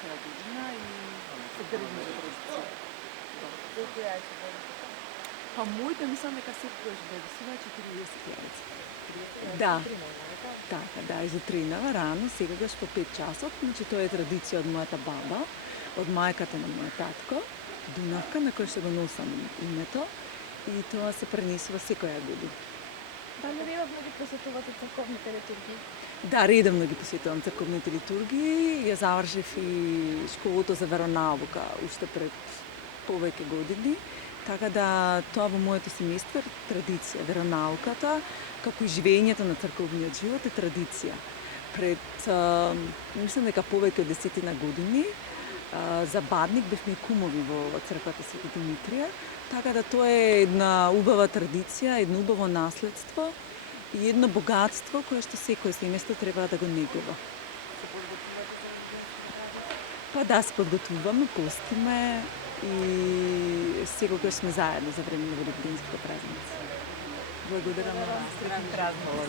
секоја година и се држиме за традиција. Колку јајца добивате? Па моите мислам дека секогаш добиваме 40 јајца. Да. Така, да, изутринава рано, секогаш по 5 часот, значи тоа е традиција од мојата баба, од мајката на мојот татко, Дунавка, на кој што го носам името, и тоа се пренесува секоја година. Дали редовно ги посетувате црковните литургии? Да, редовно ги посетувам црковните литургии. Ја завршив и школото за веронаука уште пред повеќе години. Така да тоа во моето семејство е традиција. Веронауката, како и живењето на црковниот живот е традиција. Пред, мислам дека повеќе од 10 години, за Бадник бевме кумови во црквата Свети Димитрија, така да тоа е една убава традиција, едно убаво наследство и едно богатство кое што секој семејство треба да го негува. Се подготвувате за рожденски празник? Па да, се подготвуваме, постиме и секогаш сме заедно за време на великоденските празници. Благодарам на вас. Среќни празници.